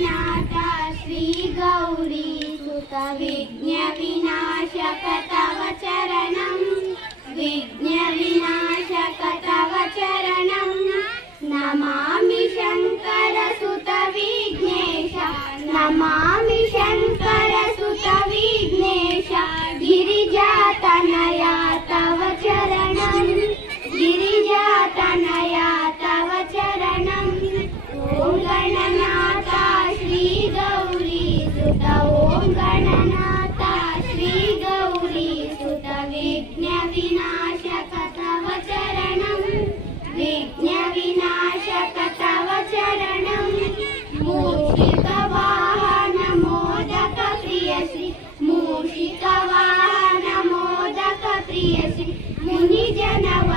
नाता श्री तव सुतविज्ञविनाश विघ्नविनाशक तव कथवचरणं नमामि शङ्कर सुत विज्ञेशा नमामि शङ्कर सुत विघ्नेशा गिरिजातनया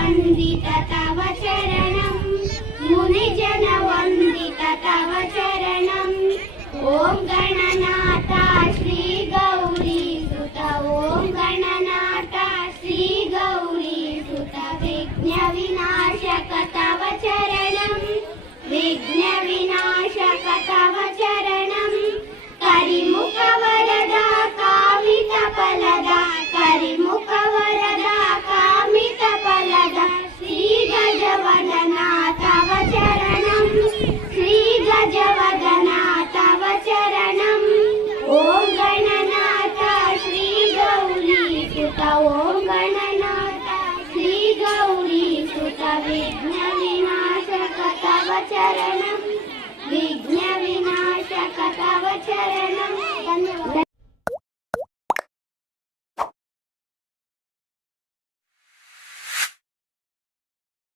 I'm the चरणं विघ्नविनाशक तव चरणम्